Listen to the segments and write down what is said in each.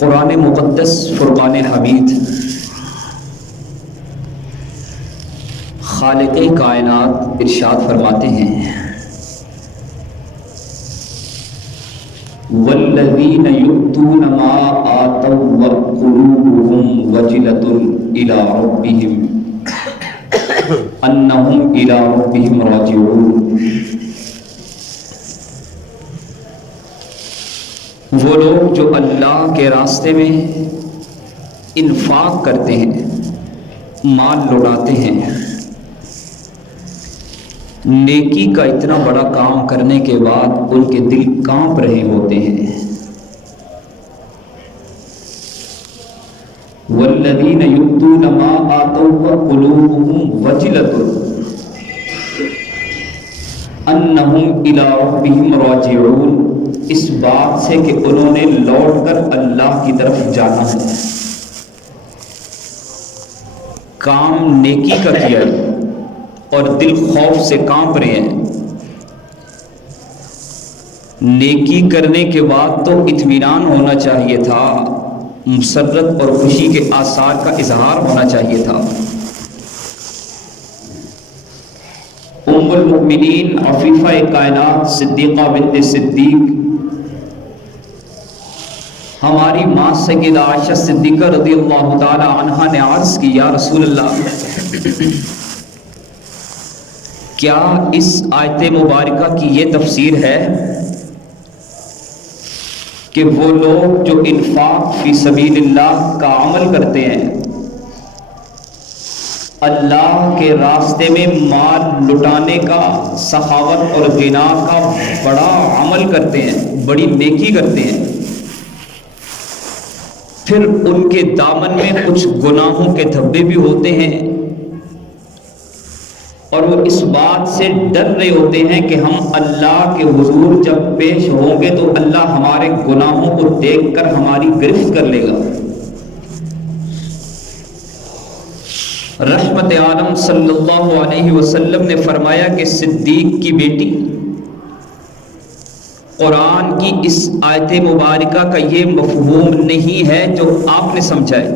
قرآن مقدس فرقان حمید خالق کائنات ارشاد فرماتے ہیں والذین یؤتون ما آتوا وقلوبهم وجلة إلی ربهم انہم الی ربهم راجعون۔ وہ لوگ جو اللہ کے راستے میں انفاق کرتے ہیں، مال لوٹاتے ہیں، نیکی کا اتنا بڑا کام کرنے کے بعد ان کے دل کانپ رہے ہوتے ہیں۔ والذین یؤتون ما آتوا وقلوبهم وجلة انہم الی ربهم راجعون، اس بات سے کہ انہوں نے لوٹ کر اللہ کی طرف جانا ہے، کام نیکی کا کیا ہے اور دل خوف سے کانپ رہے ہیں۔ نیکی کرنے کے بعد تو اطمینان ہونا چاہیے تھا، مسرت اور خوشی کے آثار کا اظہار ہونا چاہیے تھا۔ ام المؤمنین عفیفہ کائنات صدیقہ بنت صدیق ہماری ماں سیدہ عائشہ صدیقہ رضی اللہ تعالی عنہا نے عرض کی، یا رسول اللہ، کیا اس آیت مبارکہ کی یہ تفسیر ہے کہ وہ لوگ جو انفاق فی سبیل اللہ کا عمل کرتے ہیں، اللہ کے راستے میں مال لٹانے کا، سخاوت اور غنا کا بڑا عمل کرتے ہیں، بڑی نیکی کرتے ہیں، پھر ان کے دامن میں کچھ گناہوں کے دھبے بھی ہوتے ہیں اور وہ اس بات سے ڈر رہے ہوتے ہیں کہ ہم اللہ کے حضور جب پیش ہوں گے تو اللہ ہمارے گناہوں کو دیکھ کر ہماری گرفت کر لے گا۔ رحمت عالم صلی اللہ علیہ وسلم نے فرمایا کہ صدیق کی بیٹی قرآن کی اس آیت مبارکہ کا یہ مفہوم نہیں ہے جو آپ نے سمجھا ہے۔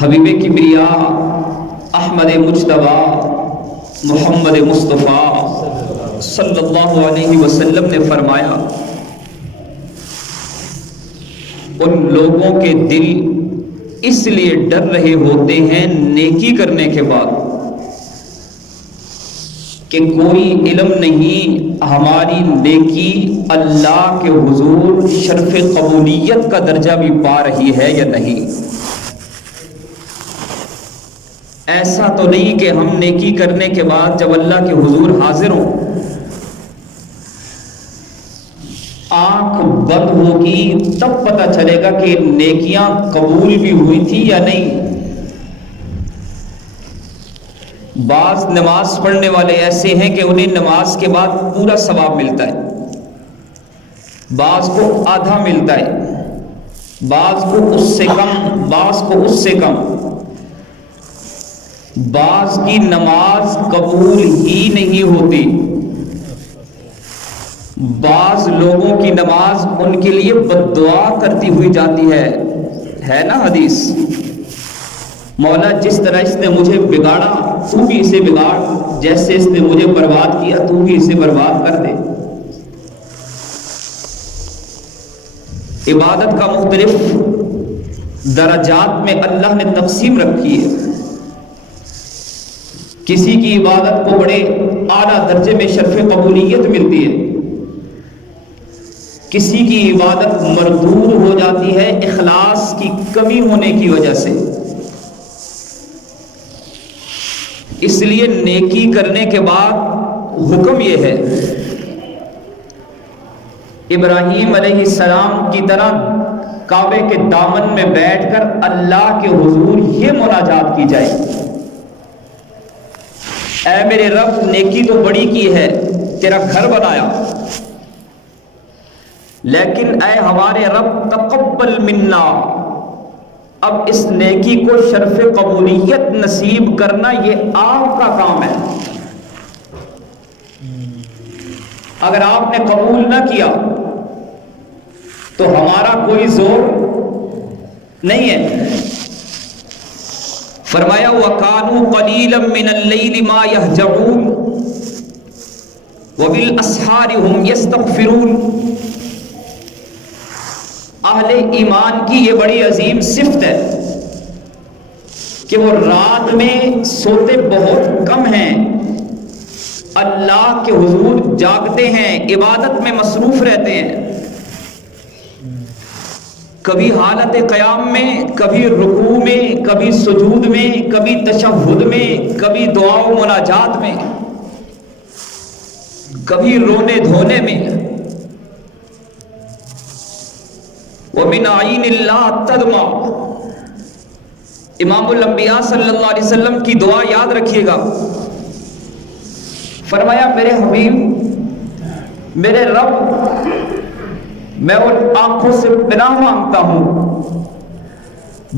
حبیب کبریاء احمد مجتبیٰ محمد مصطفیٰ صلی اللہ علیہ وسلم نے فرمایا، ان لوگوں کے دل اس لیے ڈر رہے ہوتے ہیں نیکی کرنے کے بعد کہ کوئی علم نہیں ہماری نیکی اللہ کے حضور شرف قبولیت کا درجہ بھی پا رہی ہے یا نہیں۔ ایسا تو نہیں کہ ہم نیکی کرنے کے بعد جب اللہ کے حضور حاضر ہوں، آنکھ بند ہوگی تب پتہ چلے گا کہ نیکیاں قبول بھی ہوئی تھی یا نہیں۔ بعض نماز پڑھنے والے ایسے ہیں کہ انہیں نماز کے بعد پورا ثواب ملتا ہے، بعض کو آدھا ملتا ہے، بعض کو اس سے کم، بعض کو اس سے کم، بعض کی نماز قبول ہی نہیں ہوتی، بعض لوگوں کی نماز ان کے لیے بد دعا کرتی ہوئی جاتی ہے نا حدیث، مولا جس طرح اس نے مجھے بگاڑا تو بھی اسے بگاڑ، جیسے اس نے مجھے برباد کیا تو بھی اسے برباد کر دے۔ عبادت کا مختلف درجات میں اللہ نے تقسیم رکھی ہے، کسی کی عبادت کو بڑے اعلیٰ درجے میں شرف قبولیت ملتی ہے، کسی کی عبادت مردود ہو جاتی ہے اخلاص کی کمی ہونے کی وجہ سے۔ اس لیے نیکی کرنے کے بعد حکم یہ ہے، ابراہیم علیہ السلام کی طرح کعبے کے دامن میں بیٹھ کر اللہ کے حضور یہ مناجات کی جائے، اے میرے رب نیکی تو بڑی کی ہے، تیرا گھر بنایا، لیکن اے ہمارے رب تقبل منا، اب اس نیکی کو شرف قبولیت نصیب کرنا یہ آپ کا کام ہے۔ اگر آپ نے قبول نہ کیا تو ہمارا کوئی زور نہیں ہے۔ فرمایا وَكَانُوا قَلِيلًا مِّنَ اللَّيْلِ مَا يَهْجَعُونَ وَبِالْأَسْحَارِ هُمْ يَسْتَغْفِرُونَ۔ اہل ایمان کی یہ بڑی عظیم صفت ہے کہ وہ رات میں سوتے بہت کم ہیں، اللہ کے حضور جاگتے ہیں، عبادت میں مصروف رہتے ہیں، کبھی حالت قیام میں، کبھی رکوع میں، کبھی سجود میں، کبھی تشہد میں، کبھی دعا و مناجات میں، کبھی رونے دھونے میں۔ وَمِنْ عَيْنِ اللَّهِ تَدْمَعُ۔ امام الانبیاء صلی اللہ علیہ وسلم کی دعا یاد رکھیے گا، فرمایا میرے حبیب، میرے رب، میں ان آنکھوں سے پناہ مانگتا ہوں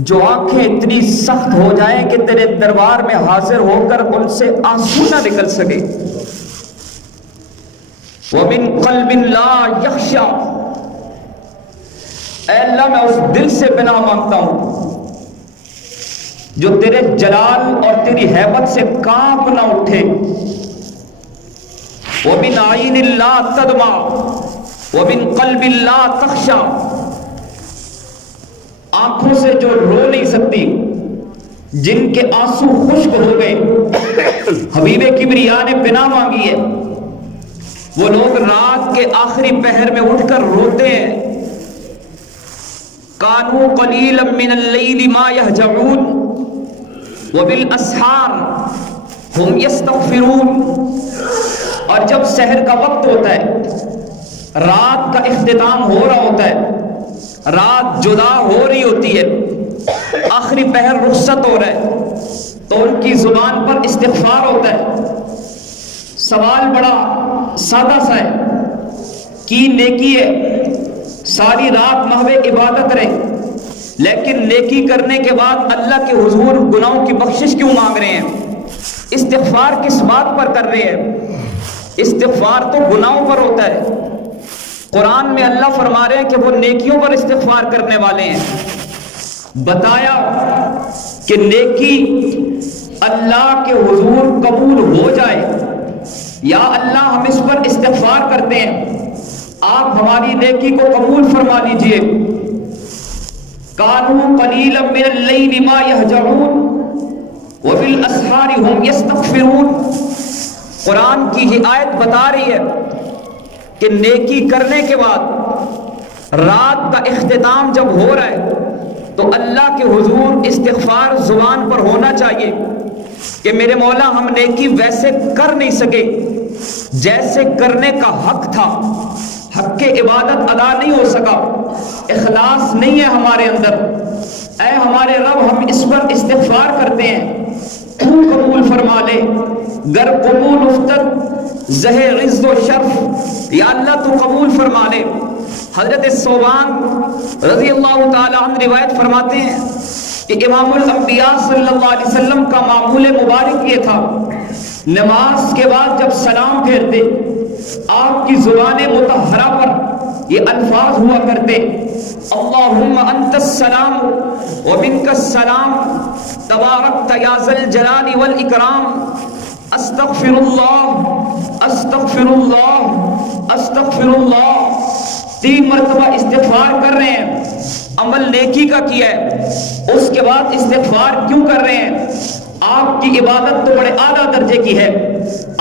جو آنکھیں اتنی سخت ہو جائیں کہ تیرے دربار میں حاضر ہو کر ان سے آنسو نہ نکل سکے۔ وَمِنْ قَلْبٍ لَا يَخْشَعُ۔ اے اللہ میں اس دل سے پناہ مانگتا ہوں جو تیرے جلال اور تیری ہیبت سے کانپ نہ اٹھے۔ وَمِنْ عَيْنٍ لَا تَدْمَعُ وَمِنْ قَلْبٍ لَا تَخْشَعُ۔ آنکھوں سے جو رو نہیں سکتی، جن کے آنسو خشک ہو گئے، حبیب کبریا نے پناہ مانگی ہے۔ وہ لوگ رات کے آخری پہر میں اٹھ کر روتے ہیں۔ کانوا قلیلا من اللیل ما یہجعون وبالاسحار ہم یستغفرون۔ اور جب سحر کا وقت ہوتا ہے، رات کا اختتام ہو رہا ہوتا ہے، رات جدا ہو رہی ہوتی ہے، آخری پہر رخصت ہو رہا ہے، تو ان کی زبان پر استغفار ہوتا ہے۔ سوال بڑا سادہ سا ہے، کی نیکی ہے، ساری رات محو عبادت رہے، لیکن نیکی کرنے کے بعد اللہ کے حضور گناہوں کی بخشش کیوں مانگ رہے ہیں؟ استغفار کس بات پر کر رہے ہیں؟ استغفار تو گناہوں پر ہوتا ہے۔ قرآن میں اللہ فرما رہے ہیں کہ وہ نیکیوں پر استغفار کرنے والے ہیں۔ بتایا کہ نیکی اللہ کے حضور قبول ہو جائے، یا اللہ ہم اس پر استغفار کرتے ہیں، آپ ہماری نیکی کو قبول فرما لیجئے۔ کانوا قلیلا من اللیل ما یہجعون وبالاسحار ہم یستغفرون۔ قرآن کی یہ آیت بتا رہی ہے کہ نیکی کرنے کے بعد رات کا اختتام جب ہو رہا ہے تو اللہ کے حضور استغفار زبان پر ہونا چاہیے کہ میرے مولا ہم نیکی ویسے کر نہیں سکے جیسے کرنے کا حق تھا، حق کے عبادت ادا نہیں ہو سکا، اخلاص نہیں ہے ہمارے اندر، اے ہمارے رب ہم اس پر استغفار کرتے ہیں، تو قبول فرما لے۔ گر قبول افتد زہ عز و شرف، یا اللہ تو قبول فرما لے۔ حضرت صوبان رضی اللہ تعالی عنہ روایت فرماتے ہیں کہ امام الانبیاء صلی اللہ علیہ وسلم کا معمول مبارک یہ تھا، نماز کے بعد جب سلام پھیرتے آپ کی زبان مطہرہ پر یہ الفاظ ہوا کرتے، اللہم انت السلام ومنک السلام تبارکت یا ذا الجلال والاکرام، استغفر اللہ استغفر اللہ استغفر اللہ۔ 3 مرتبہ استغفار کر رہے ہیں، عمل نیکی کا کیا ہے، اس کے بعد استغفار کیوں کر رہے ہیں؟ آپ کی عبادت تو بڑے اعلیٰ درجے کی ہے،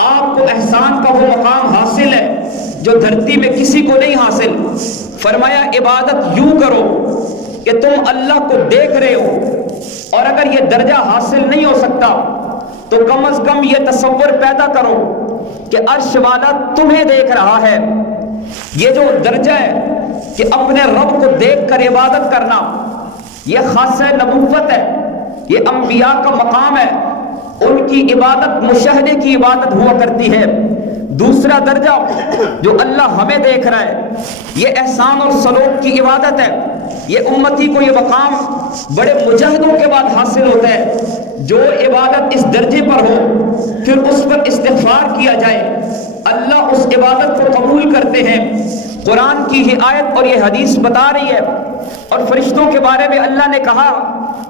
آپ کو احسان کا وہ مقام حاصل ہے جو دھرتی میں کسی کو نہیں حاصل۔ فرمایا عبادت یوں کرو کہ تم اللہ کو دیکھ رہے ہو، اور اگر یہ درجہ حاصل نہیں ہو سکتا تو کم از کم یہ تصور پیدا کرو کہ عرش والا تمہیں دیکھ رہا ہے۔ یہ جو درجہ ہے کہ اپنے رب کو دیکھ کر عبادت کرنا، یہ خاصہ نبوت ہے، یہ انبیاء کا مقام ہے، ان کی عبادت مشاہدے کی عبادت ہوا کرتی ہے۔ دوسرا درجہ جو اللہ ہمیں دیکھ رہا ہے، یہ احسان اور سلوک کی عبادت ہے، یہ امتی کو یہ مقام بڑے مجاہدوں کے بعد حاصل ہوتا ہے۔ جو عبادت اس درجے پر ہو پھر اس پر استغفار کیا جائے، اللہ اس عبادت کو قبول کرتے ہیں۔ قرآن کی یہ آیت اور یہ حدیث بتا رہی ہے. اور فرشتوں کے بارے میں اللہ نے کہا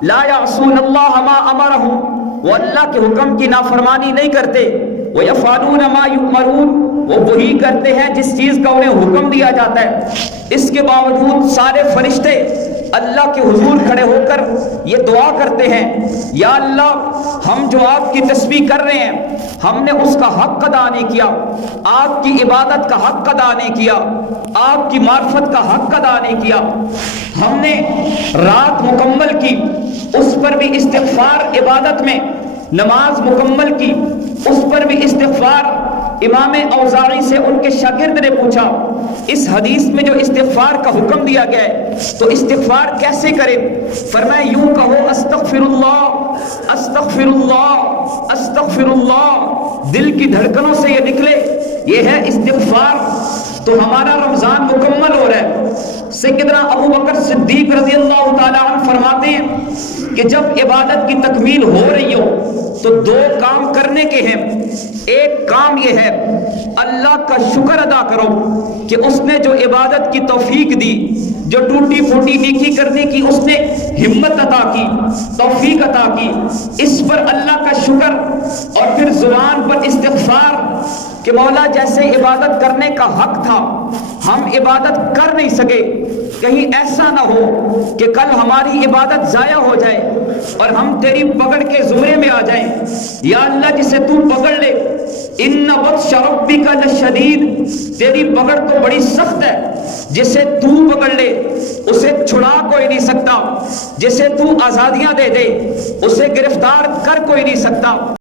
لا یعصون اللہ ما امرہم، وہ اللہ کے حکم کی نافرمانی نہیں کرتے. وَيَفْعَلُونَ مَا يُؤْمَرُونَ، وہ وہی کرتے ہیں جس چیز کا انہیں حکم دیا جاتا ہے. اس کے باوجود سارے فرشتے اللہ کے حضور کھڑے ہو کر یہ دعا کرتے ہیں یا اللہ ہم جو آپ کی تسبیح کر رہے ہیں ہم نے اس کا حق ادا نہیں کیا، آپ کی عبادت کا حق ادا نہیں کیا، آپ کی معرفت کا حق ادا نہیں کیا. ہم نے رات مکمل کی، اس پر بھی استغفار عبادت میں، نماز مکمل کی، اس پر بھی استغفار. امام اوزاعی سے ان کے شاگرد نے پوچھا اس حدیث میں جو استغفار کا حکم دیا گیا ہے تو استغفار کیسے کریں؟ فرمایا یوں کہو استغفر اللہ استغفر اللہ استغفر اللہ، دل کی دھڑکنوں سے یہ نکلے، یہ ہے استغفار. تو ہمارا رمضان مکمل ہو رہا ہے. سیدنا ابو بکر صدیق رضی اللہ تعالیٰ عنہ فرماتے ہیں کہ جب عبادت کی تکمیل ہو رہی ہو تو دو کام کرنے کے ہیں. ایک کام یہ ہے اللہ کا شکر ادا کرو کہ اس نے جو عبادت کی توفیق دی، جو ٹوٹی پھوٹی نیکی کرنے کی اس نے ہمت عطا کی، توفیق عطا کی، اس پر اللہ کا شکر. اور پھر زبان پر استغفار کہ مولا جیسے عبادت کرنے کا حق تھا ہم عبادت کر نہیں سکے، کہیں ایسا نہ ہو کہ کل ہماری عبادت ضائع ہو جائے اور ہم تیری پکڑ کے زمرے میں آ جائیں. یا اللہ جسے تو پکڑ لے، ان بطش ربک لشدید، تیری پکڑ تو بڑی سخت ہے، جسے تو پکڑ لے اسے چھڑا کوئی نہیں سکتا، جسے تو آزادیاں دے دے اسے گرفتار کر کوئی نہیں سکتا.